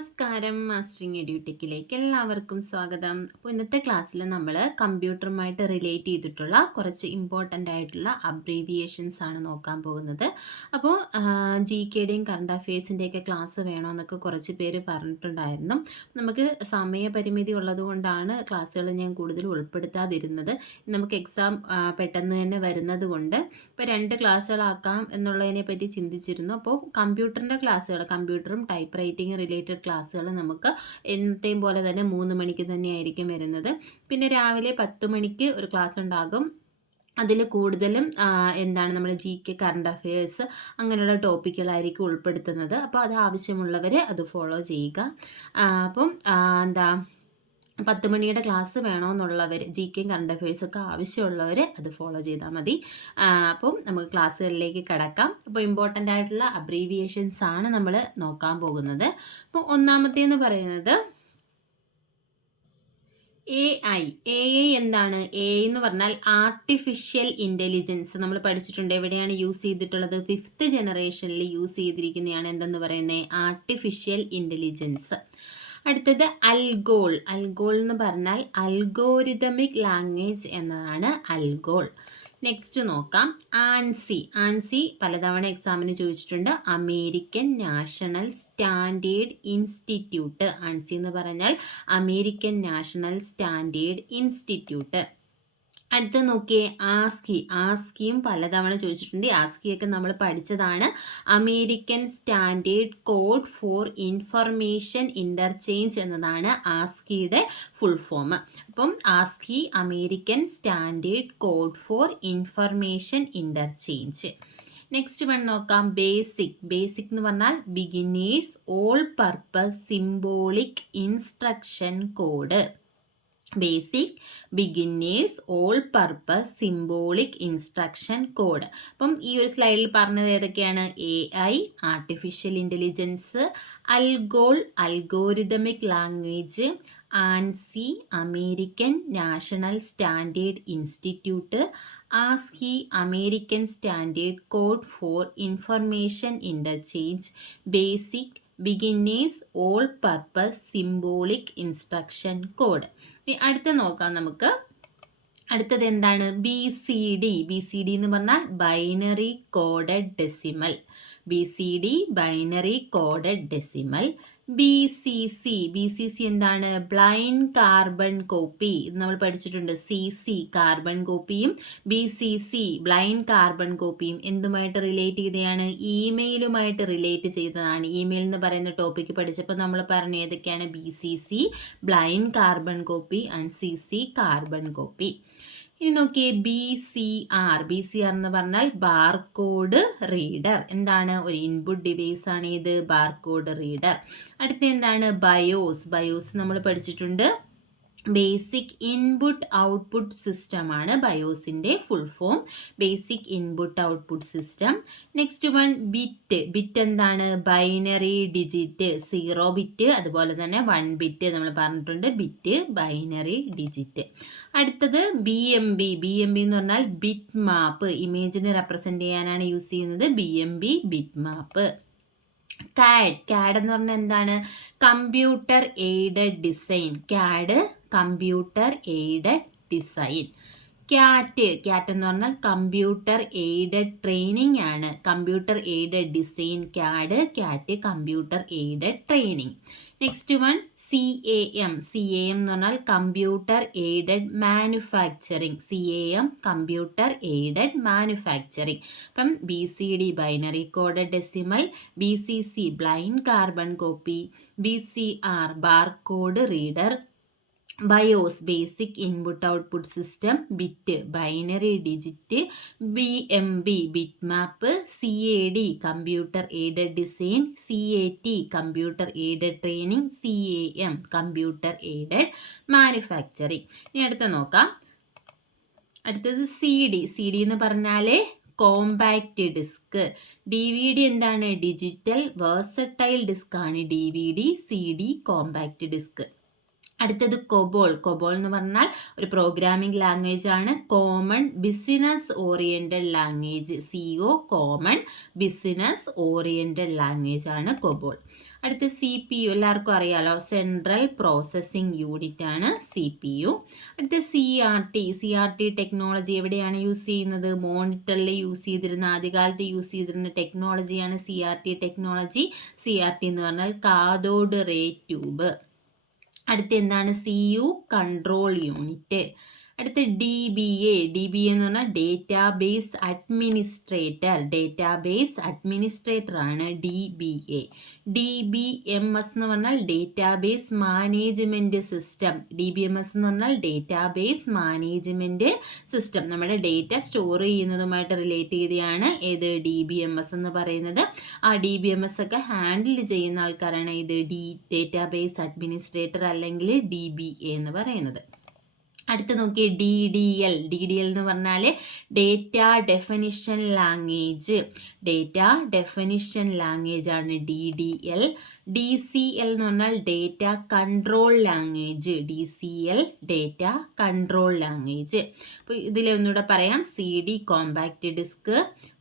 നമസ്കാരം. മാസ്റ്ററിങ് എഡ്യൂടെക്കിലേക്ക് എല്ലാവർക്കും സ്വാഗതം. അപ്പോൾ ഇന്നത്തെ ക്ലാസ്സിൽ നമ്മൾ കമ്പ്യൂട്ടറുമായിട്ട് റിലേറ്റ് ചെയ്തിട്ടുള്ള കുറച്ച് ഇമ്പോർട്ടൻ്റ് ആയിട്ടുള്ള അബ്രീവിയേഷൻസ് ആണ് നോക്കാൻ പോകുന്നത്. അപ്പോൾ GK-യുടെയും കറണ്ട് അഫെയർസിൻ്റെയൊക്കെ ക്ലാസ് വേണമെന്നൊക്കെ കുറച്ച് പേര് പറഞ്ഞിട്ടുണ്ടായിരുന്നു. നമുക്ക് സമയപരിമിതി ഉള്ളതുകൊണ്ടാണ് ക്ലാസ്സുകൾ ഞാൻ കൂടുതൽ ഉൾപ്പെടുത്താതിരുന്നത്. നമുക്ക് എക്സാം പെട്ടെന്ന് തന്നെ വരുന്നത് കൊണ്ട് ഇപ്പോൾ 2 ക്ലാസ്സുകളാക്കാം എന്നുള്ളതിനെ പറ്റി ചിന്തിച്ചിരുന്നു. അപ്പോൾ കമ്പ്യൂട്ടറിൻ്റെ ക്ലാസ്സുകൾ, കമ്പ്യൂട്ടറും ടൈപ്പ് റൈറ്റിംഗ് റിലേറ്റഡ് ക്ലാസ്സുകൾ നമുക്ക് എന്നത്തെയും പോലെ തന്നെ 3 മണിക്ക് തന്നെയായിരിക്കും വരുന്നത്. പിന്നെ രാവിലെ 10 മണിക്ക് ഒരു ക്ലാസ് ഉണ്ടാകും. അതിൽ കൂടുതലും നമ്മുടെ GK, കറണ്ട് അഫെയർസ് അങ്ങനെയുള്ള ടോപ്പിക്കുകളായിരിക്കും ഉൾപ്പെടുത്തുന്നത്. അപ്പോൾ അത് ആവശ്യമുള്ളവർ അത് ഫോളോ ചെയ്യുക. അപ്പം 10 മണിയുടെ ക്ലാസ് വേണമെന്നുള്ളവർ, GK കറണ്ട് അഫെയർസ് ഒക്കെ ആവശ്യമുള്ളവർ അത് ഫോളോ ചെയ്താൽ മതി. അപ്പം നമുക്ക് ക്ലാസ്സുകളിലേക്ക് കിടക്കാം. അപ്പോൾ ഇമ്പോർട്ടൻ്റ് ആയിട്ടുള്ള അബ്രീവിയേഷൻസ് ആണ് നമ്മൾ നോക്കാൻ പോകുന്നത്. അപ്പോൾ ഒന്നാമത്തേന്ന് പറയുന്നത് AI. എന്താണ്? AI എന്ന് പറഞ്ഞാൽ ആർട്ടിഫിഷ്യൽ ഇൻ്റലിജൻസ്. നമ്മൾ പഠിച്ചിട്ടുണ്ട്. എവിടെയാണ് യൂസ് ചെയ്തിട്ടുള്ളത്? 5th ജനറേഷനിൽ യൂസ് ചെയ്തിരിക്കുന്നതാണ് എന്തെന്ന് പറയുന്നത്? Artificial intelligence. അടുത്തത് അൽഗോൾ. അൽഗോൾ എന്ന് പറഞ്ഞാൽ അൽഗോരിതമിക് ലാംഗ്വേജ് എന്നതാണ് അൽഗോൾ. നെക്സ്റ്റ് നോക്കാം. ആൻസി പലതവണ എക്സാമിന് ചോദിച്ചിട്ടുണ്ട്. American national standard institute. Ancy എന്ന് പറഞ്ഞാൽ അമേരിക്കൻ നാഷണൽ സ്റ്റാൻഡേർഡ് ഇൻസ്റ്റിറ്റ്യൂട്ട്. അടുത്ത് നോക്കിയേ, ആസ്കിയും പലതവണ ചോദിച്ചിട്ടുണ്ട്. ആസ്കിയൊക്കെ നമ്മൾ പഠിച്ചതാണ്. American standard code for information interchange എന്നതാണ് ആസ്കിയുടെ ഫുൾ ഫോം. അപ്പം ASCII American standard code for information interchange. Next one നോക്കാം. ബേസിക് എന്ന് പറഞ്ഞാൽ beginners all purpose symbolic instruction code. Basic beginners all purpose symbolic instruction code. അപ്പം ഈ ഒരു സ്ലൈഡിൽ പറഞ്ഞത് ഏതൊക്കെയാണ്? AI artificial intelligence, ALGOL algorithmic language, Ancy American national standard institute, ASCII American standard code for information interchange, basic beginners all purpose symbolic instruction code. അടുത്ത നോക്കാം നമുക്ക്. അടുത്തത് എന്താണ്? BCD എന്ന് പറഞ്ഞാൽ binary coded decimal. BCD binary coded decimal. BCC എന്താണ്? Blind carbon copy. ഇത് നമ്മൾ പഠിച്ചിട്ടുണ്ട്. CC കാർബൺ കോപ്പിയും BCC ബ്ലൈൻഡ് കാർബൺ കോപ്പിയും എന്തുമായിട്ട് റിലേറ്റ് ചെയ്തതാണ്? ഇമെയിലുമായിട്ട് റിലേറ്റ് ചെയ്തതാണ്. ഇമെയിൽ എന്ന് പറയുന്ന ടോപ്പിക്ക് പഠിച്ചപ്പോൾ നമ്മൾ പറഞ്ഞ ഏതൊക്കെയാണ്? BCC blind carbon copy and CC carbon copy. ഇനി നോക്കിയേ, BCR എന്ന് പറഞ്ഞാൽ ബാർകോഡ് റീഡർ. എന്താണ്? ഒരു ഇൻപുട്ട് ഡിവൈസ് ആണ് ഇത്, ബാർകോഡ് റീഡർ. അടുത്ത എന്താണ്? ബയോസ് നമ്മൾ പഠിച്ചിട്ടുണ്ട്. ബേസിക് ഇൻപുട്ട് ഔട്ട്പുട്ട് സിസ്റ്റം ആണ് ബയോസിൻ്റെ full form. Basic input output system. Next one bit എന്താണ്? Binary digit. 0 ബിറ്റ് അതുപോലെ തന്നെ 1 ബിറ്റ് നമ്മൾ പറഞ്ഞിട്ടുണ്ട്. Bit binary digit. അടുത്തത് BMB എന്ന് പറഞ്ഞാൽ ബിറ്റ് മാപ്പ്. ഇമേജിനെ റെപ്രസെൻ്റ് ചെയ്യാനാണ് യൂസ് ചെയ്യുന്നത്. BMB bit map. CAD എന്ന് പറഞ്ഞാൽ എന്താണ്? Computer aided design. CAD computer aided design. CAT എന്ന് പറഞ്ഞാൽ കമ്പ്യൂട്ടർ എയ്ഡഡ് ട്രെയിനിങ് ആണ്. Computer aided design CAT computer aided training. Next one CAM എന്ന് പറഞ്ഞാൽ computer aided manufacturing. Computer aided manufacturing. അപ്പം BCD binary coded decimal, BCC blind carbon copy, BCR barcode reader, BIOS basic input output system, bit binary digit, BMB bit map, CAD computer aided design, CAT computer aided training, CAM computer aided manufacturing. ഇനി അടുത്ത നോക്കാം. അടുത്തത് CD എന്ന് പറഞ്ഞാൽ compact disk. DVD എന്താണ്? Digital versatile disk ആണ് DVD. CD compact disk. അടുത്തത് COBOL. COBOL എന്ന് പറഞ്ഞാൽ ഒരു പ്രോഗ്രാമിംഗ് ലാംഗ്വേജ് ആണ്. Common business oriented language. CO common business oriented language ആണ് കൊബോൾ. അടുത്ത CPU എല്ലാവർക്കും അറിയാലോ, സെൻട്രൽ പ്രോസസ്സിംഗ് യൂണിറ്റ് ആണ് CPU. അടുത്ത CRT ടെക്നോളജി എവിടെയാണ് യൂസ് ചെയ്യുന്നത്? മോണിറ്ററിൽ യൂസ് ചെയ്തിരുന്ന, ആദ്യകാലത്ത് യൂസ് ചെയ്തിരുന്ന ടെക്നോളജിയാണ് CRT ടെക്നോളജി. CRT എന്ന് പറഞ്ഞാൽ കാഥോഡ് റേ ട്യൂബ്. അടുത്ത എന്താണ്? CU control unit. അടുത്ത DBA എന്ന് പറഞ്ഞാൽ ഡേറ്റാബേസ് അഡ്മിനിസ്ട്രേറ്റർ ആണ് DBA. DBMS എന്ന് പറഞ്ഞാൽ ഡേറ്റാബേസ് മാനേജ്മെന്റ് സിസ്റ്റം. DBMS എന്ന് പറഞ്ഞാൽ ഡേറ്റാബേസ് മാനേജ്മെന്റ് സിസ്റ്റം. നമ്മുടെ ഡേറ്റ സ്റ്റോർ ചെയ്യുന്നതുമായിട്ട് റിലേറ്റ് ചെയ്തെയാണ് ഏത് DBMS എന്ന് പറയുന്നത്. ആ DBMS ഒക്കെ ഹാൻഡിൽ ചെയ്യുന്ന ആൾക്കാരാണ് ഇത് ഡേറ്റാബേസ് അഡ്മിനിസ്ട്രേറ്റർ അല്ലെങ്കിൽ DBA എന്ന് പറയുന്നത്. അടുത്ത് നോക്കിയേ DDL എന്ന് പറഞ്ഞാൽ ഡേറ്റ ഡെഫിനിഷൻ ലാംഗ്വേജ് ആണ് DDL. DCL എന്ന് പറഞ്ഞാൽ data control language. Data control language. അപ്പോൾ ഇതിലൊന്നുകൂടെ പറയാം. CD compact disc,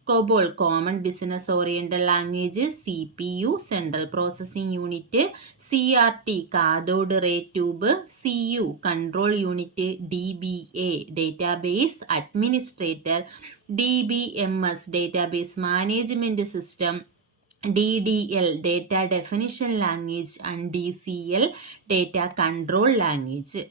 COBOL common business oriented language, CPU central processing unit, CRT cathode ray tube, CU control unit, DBA database administrator, DBMS database management system, DDL data definition language and DCL data control language.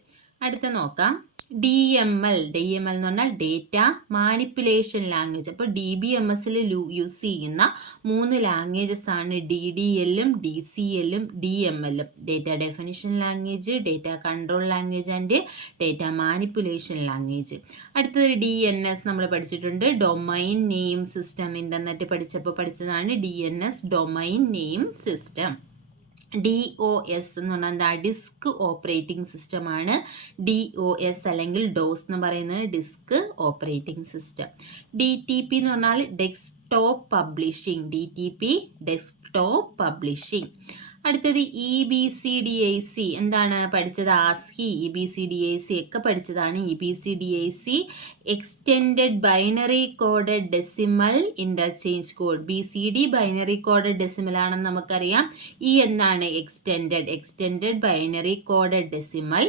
അടുത്ത നോക്കാം. DML എന്ന് പറഞ്ഞാൽ data manipulation language. അപ്പോൾ DBMSൽ use ചെയ്യുന്ന 3 languages ആണ് DDLും DCLും DMLും. Data definition language, data control language and data manipulation language. അടുത്തത് DNS നമ്മൾ പഠിച്ചിട്ടുണ്ട്. Domain name system. ഇന്റർനെറ്റ് പഠിച്ചപ്പോൾ പഠിച്ചതാണ് DNS, domain name system. DOS എന്ന് പറഞ്ഞാൽ എന്താ? ഡിസ്ക് ഓപ്പറേറ്റിംഗ് സിസ്റ്റം ആണ് DOS അല്ലെങ്കിൽ DOS എന്ന് പറയുന്നത് ഡിസ്ക് ഓപ്പറേറ്റിംഗ് സിസ്റ്റം. DTP എന്ന് പറഞ്ഞാൽ ഡെസ്ക്ടോപ്പ് പബ്ലിഷിംഗ്. അടുത്തത് EBCDIC എന്താണ് പഠിച്ചത്? ASCII EBCDIC ഒക്കെ പഠിച്ചതാണ്. EBCDIC extended binary coded decimal interchange code. BCD binary coded decimal ആണെന്ന് നമുക്കറിയാം. എന്താണ്? Extended binary coded decimal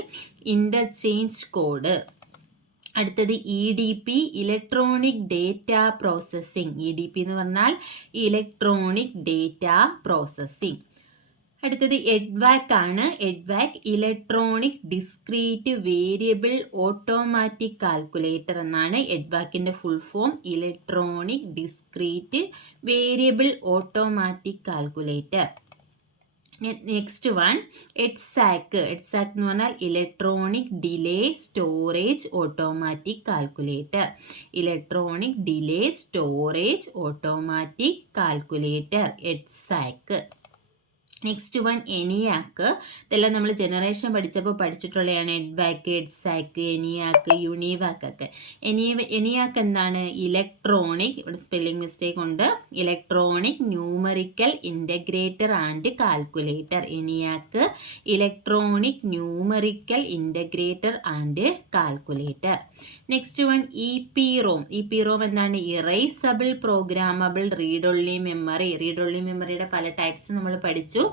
interchange code. അടുത്തത് EDP electronic data processing. EDP എന്ന് പറഞ്ഞാൽ ഇലക്ട്രോണിക് ഡേറ്റ പ്രോസസ്സിംഗ്. അടുത്തത് EDVAC ആണ്. EDVAC electronic discrete variable automatic calculator എന്നാണ് EDVACന്റെ full form. Electronic discrete variable automatic calculator. Next one EDSAC എന്ന് പറഞ്ഞാൽ electronic delay storage automatic calculator. EDSAC. Next one ENIAC. ഇതെല്ലാം നമ്മൾ ജനറേഷൻ പഠിച്ചപ്പോൾ പഠിച്ചിട്ടുള്ളതാണ്. EDVAC, EDSAC, ENIAC, UNIVAC ഒക്കെ. ENIAC എന്താണ്? Electronic, ഇവിടെ സ്പെല്ലിംഗ് മിസ്റ്റേക്ക് ഉണ്ട്, electronic numerical integrator and calculator. ENIAC electronic numerical integrator and calculator. Next one EPROM. EPROM എന്താണ്? Erasable programmable read only memory. Read only മെമ്മറിയുടെ പല types നമ്മൾ പഠിച്ചു.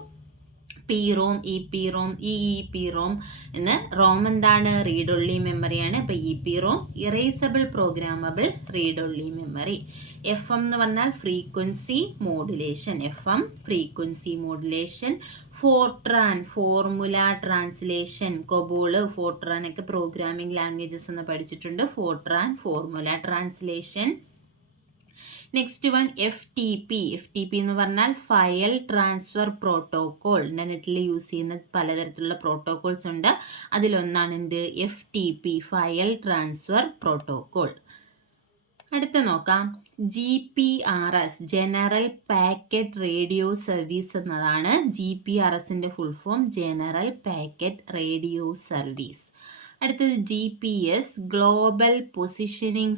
PROM, EPROM, EEPROM എന്ന്. റോം എന്താണ്? റീഡ് ഓൺലി മെമ്മറിയാണ്. അപ്പോൾ EPROM erasable programmable read only memory. FM എന്ന് പറഞ്ഞാൽ frequency modulation. Fortran formula translation. COBOL, Fortran ഒക്കെ പ്രോഗ്രാമിംഗ് ലാംഗ്വേജസ് എന്ന് പഠിച്ചിട്ടുണ്ട്. Fortran formula translation. Next one FTP എന്ന് പറഞ്ഞാൽ ഫയൽ ട്രാൻസ്ഫർ പ്രോട്ടോകോൾ. ഇൻ്റർനെറ്റിൽ യൂസ് ചെയ്യുന്ന പലതരത്തിലുള്ള പ്രോട്ടോകോൾസ് ഉണ്ട്. അതിലൊന്നാണ് എന്ത്? FTP file transfer protocol. അടുത്ത നോക്കാം. GPRS general packet radio service എന്നതാണ്. GPRSന്റെ full form general packet radio service. അടുത്തത് GPS ഗ്ലോബൽ പൊസിഷനിങ്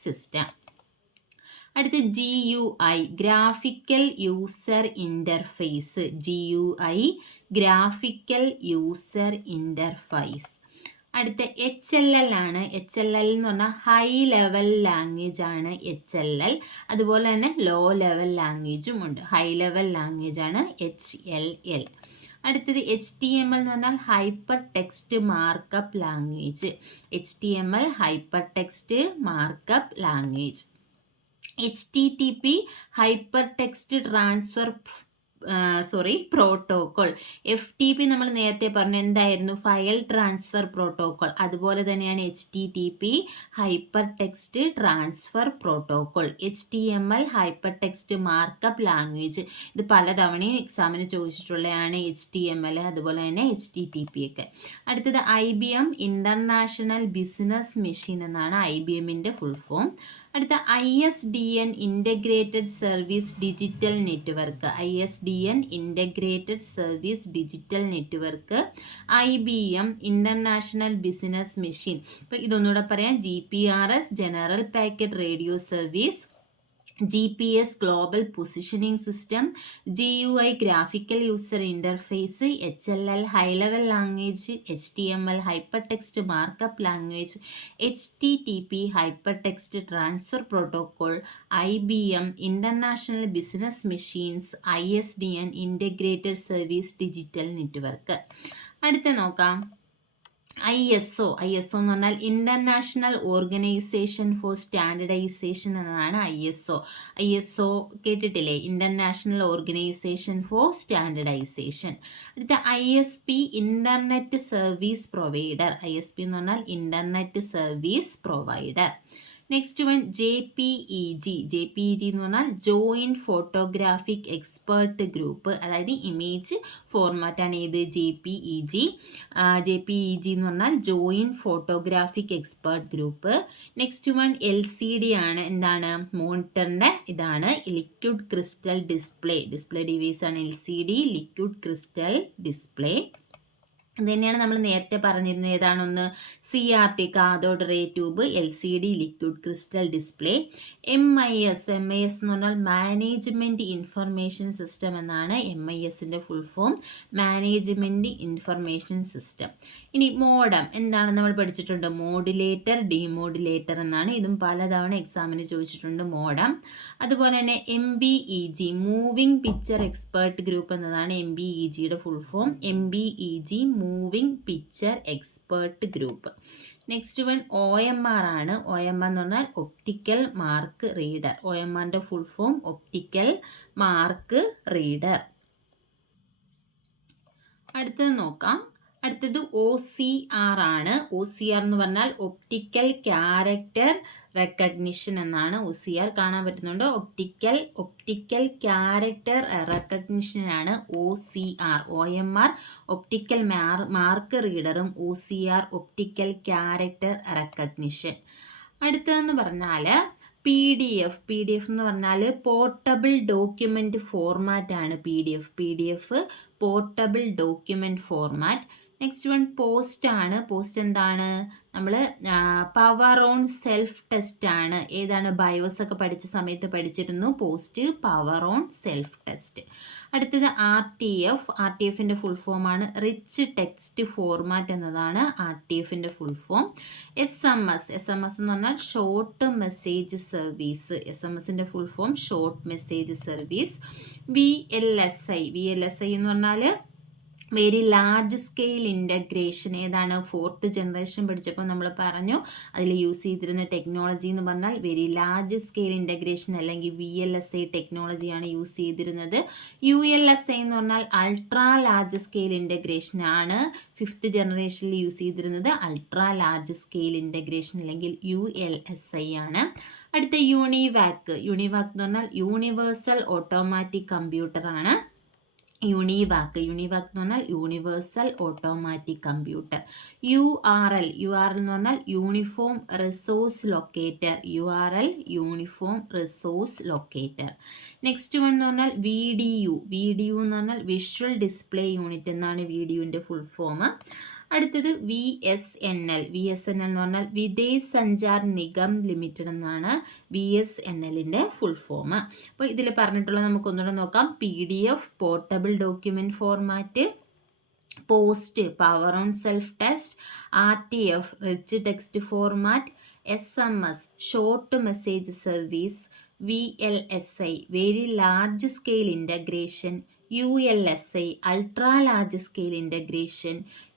സിസ്റ്റം. അടുത്ത GUI graphical user interface. GUI graphical user interface. അടുത്ത HLL ആണ്. HLL എന്ന് പറഞ്ഞാൽ ഹൈ ലെവൽ ലാംഗ്വേജ് ആണ് HLL. അതുപോലെ തന്നെ ലോ ലെവൽ ലാംഗ്വേജും ഉണ്ട്. ഹൈ ലെവൽ ലാംഗ്വേജ് ആണ് HLL. അടുത്തത് HTML എന്ന് പറഞ്ഞാൽ hyper text markup language. HTML hyper text markup language. HTTP hyper text transfer protocol. FTP നമ്മൾ നേരത്തെ പറഞ്ഞു എന്തായിരുന്നു, ഫയൽ ട്രാൻസ്ഫർ പ്രോട്ടോകോൾ. അതുപോലെ തന്നെയാണ് HTTP hyper text transfer protocol. HTML hyper text markup language. ഇത് പലതവണയും എക്സാമിന് ചോദിച്ചിട്ടുള്ളതാണ് HTML അതുപോലെ തന്നെ HTTP ഒക്കെ. അടുത്തത് IBM ഇൻ്റർനാഷണൽ ബിസിനസ് മെഷീൻ എന്നാണ് IBMൻ്റെ ഫുൾ ഫോം. അടുത്ത ISDN integrated service digital network. ISDN integrated service digital network. IBM international business machine. ഇപ്പോൾ ഇതൊന്നുകൂടെ പറയാം. GPRS general packet radio service. GPS global positioning system. GUI graphical user interface. HLL high level language. HTML hyper text markup language. HTTP hyper text transfer protocol. IBM international business machines. ISDN integrated service digital network. അടുത്ത നോക്കാം ISO. ISO എന്ന് പറഞ്ഞാൽ international organization for standardisation എന്നതാണ് ISO. ISO കേട്ടിട്ടില്ലേ? International organization for standardization. അടുത്ത ISP internet service provider. ISP എന്ന് പറഞ്ഞാൽ internet service provider. Next one JPEG. JPEG എന്ന് പറഞ്ഞാൽ ജോയിൻറ്റ് ഫോട്ടോഗ്രാഫിക് എക്സ്പേർട്ട് ഗ്രൂപ്പ്. അതായത് ഇമേജ് ഫോർമാറ്റാണ് ഏത് JPEG. JPEG എന്ന് പറഞ്ഞാൽ joint photographic expert group. Next one LCD ആണ്. എന്താണ്? മോണിറ്ററിൻ്റെ ഇതാണ് liquid crystal display. Display device ആണ് LCD ലിക്വിഡ് ക്രിസ്റ്റൽ ഡിസ്പ്ലേ. ഇത് തന്നെയാണ് നമ്മൾ നേരത്തെ പറഞ്ഞിരുന്നത്. ഏതാണൊന്ന്? CRT cathode ray tube. LCD liquid crystal display. MIS. MIS എന്ന് പറഞ്ഞാൽ മാനേജ്മെൻറ്റ് ഇൻഫർമേഷൻ സിസ്റ്റം എന്നാണ് MISൻ്റെ full form. Management information system. ഇനി മോഡം എന്താണ് നമ്മൾ പഠിച്ചിട്ടുണ്ട്? മോഡുലേറ്റർ ഡിമോഡുലേറ്റർ എന്നാണ്. ഇതും പലതവണ എക്സാമിന് ചോദിച്ചിട്ടുണ്ട് മോഡം. അതുപോലെ തന്നെ MBEG moving picture expert group എന്നതാണ് MBEGയുടെ full form. MBEG moving picture expert group. Next one OMR ആണ്. OMR എന്ന് പറഞ്ഞാൽ ഒപ്റ്റിക്കൽ മാർക്ക് റീഡർ. OMRൻ്റെ full form optical mark reader. അടുത്തത് നോക്കാം. അടുത്തത് OCR ആണ്. OCR എന്ന് പറഞ്ഞാൽ ഒപ്റ്റിക്കൽ ക്യാരക്ടർ റെക്കഗ്നിഷൻ എന്നാണ്. OCR കാണാൻ പറ്റുന്നുണ്ട്. ഒപ്റ്റിക്കൽ ക്യാരക്ടർ റെക്കഗ്നിഷനാണ് OCR. OMR ഒപ്റ്റിക്കൽ മാർക്ക് റീഡറും OCR ഒപ്റ്റിക്കൽ ക്യാരക്ടർ റെക്കഗ്നിഷൻ. അടുത്തതെന്ന് പറഞ്ഞാൽ PDF. PDF എന്ന് പറഞ്ഞാൽ പോർട്ടബിൾ ഡോക്യുമെൻ്റ് ഫോർമാറ്റ് ആണ് PDF portable document format. Next one post ആണ്. പോസ്റ്റ് എന്താണ്? നമ്മൾ പവർ ഓൺ സെൽഫ് ടെസ്റ്റ് ആണ്. ഏതാണ്? ബയോസ് ഒക്കെ പഠിച്ച സമയത്ത് പഠിച്ചിരുന്നു. Post power on self test. അടുത്തത് RTF. RTFൻ്റെ ഫുൾ ഫോമാണ് റിച്ച് ടെക്സ്റ്റ് ഫോർമാറ്റ് എന്നതാണ് RTFൻ്റെ ഫുൾ ഫോം. SMS. SMS എന്ന് പറഞ്ഞാൽ ഷോർട്ട് മെസ്സേജ് സർവീസ്. SMSൻ്റെ full form short message service. VLSI. VLSI എന്ന് പറഞ്ഞാൽ വെരി ലാർജ് സ്കെയിൽ ഇൻ്റഗ്രേഷൻ. ഏതാണ്? 4th ജനറേഷൻ പഠിച്ചപ്പോൾ നമ്മൾ പറഞ്ഞു അതിൽ യൂസ് ചെയ്തിരുന്ന ടെക്നോളജി എന്ന് പറഞ്ഞാൽ വെരി ലാർജ് സ്കെയിൽ ഇൻ്റഗ്രേഷൻ അല്ലെങ്കിൽ VLSI ടെക്നോളജിയാണ് യൂസ് ചെയ്തിരുന്നത്. ULSI എന്ന് പറഞ്ഞാൽ അൾട്രാ ലാർജ് സ്കെയിൽ ഇൻ്റഗ്രേഷൻ ആണ് 5th ജനറേഷനിൽ യൂസ് ചെയ്തിരുന്നത്. അൾട്രാ ലാർജ് സ്കെയിൽ ഇൻ്റഗ്രേഷൻ അല്ലെങ്കിൽ ULSI ആണ്. അടുത്ത യൂണിവാക്ക്. യൂണിവാക്ക് എന്ന് പറഞ്ഞാൽ യൂണിവേഴ്സൽ ഓട്ടോമാറ്റിക് കമ്പ്യൂട്ടർ ആണ്. യൂണിവാക്ക് എന്ന് പറഞ്ഞാൽ യൂണിവേഴ്സൽ ഓട്ടോമാറ്റിക് കമ്പ്യൂട്ടർ. URL എന്ന് പറഞ്ഞാൽ uniform resource locator. URL uniform resource locator. Next one എന്ന് പറഞ്ഞാൽ VDU എന്ന് പറഞ്ഞാൽ വിഷ്വൽ ഡിസ്പ്ലേ യൂണിറ്റ് എന്നാണ് VDUവിൻ്റെ ഫുൾ ഫോം. അടുത്തത് VSNL. VSNL എന്ന് പറഞ്ഞാൽ വിദേശ് സഞ്ചാർ നിഗം ലിമിറ്റഡ് എന്നാണ് VSNLൻ്റെ ഫുൾ ഫോം. അപ്പോൾ ഇതിൽ പറഞ്ഞിട്ടുള്ള നമുക്കൊന്നുകൂടെ നോക്കാം. PDF portable document format, post power on self test, RTF rich text format, SMS short message service, VLSI very large scale integration, ULSI ultra large scale integration,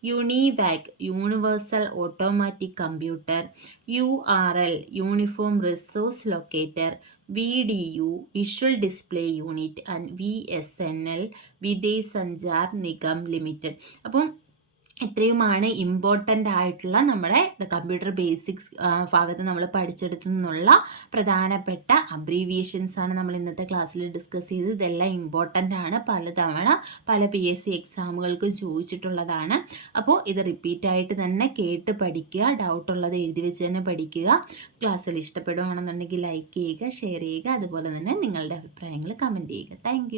UNIVAC universal automatic computer, URL uniform resource locator, VDU visual display unit and VSNL Videsh Sanchar Nigam limited. അപ്പം ഇത്രയുമാണ് important ആയിട്ടുള്ള നമ്മുടെ computer basics ഭാഗത്ത് നമ്മൾ പഠിച്ചെടുത്തു നിന്നുള്ള പ്രധാനപ്പെട്ട abbreviations ആണ് നമ്മൾ ഇന്നത്തെ ക്ലാസ്സിൽ ഡിസ്കസ് ചെയ്തത്. ഇതെല്ലാം ഇമ്പോർട്ടൻ്റ് ആണ്, പലതവണ പല PSC എക്സാമുകൾക്ക് ചോദിച്ചിട്ടുള്ളതാണ്. അപ്പോൾ ഇത് റിപ്പീറ്റായിട്ട് തന്നെ കേട്ട് പഠിക്കുക, ഡൗട്ടുള്ളത് എഴുതി വെച്ച് തന്നെ പഠിക്കുക. ക്ലാസ്സിൽ ഇഷ്ടപ്പെടുകയാണെന്നുണ്ടെങ്കിൽ ലൈക്ക് ചെയ്യുക, ഷെയർ ചെയ്യുക, അതുപോലെ തന്നെ നിങ്ങളുടെ അഭിപ്രായങ്ങൾ കമൻറ്റ് ചെയ്യുക. താങ്ക്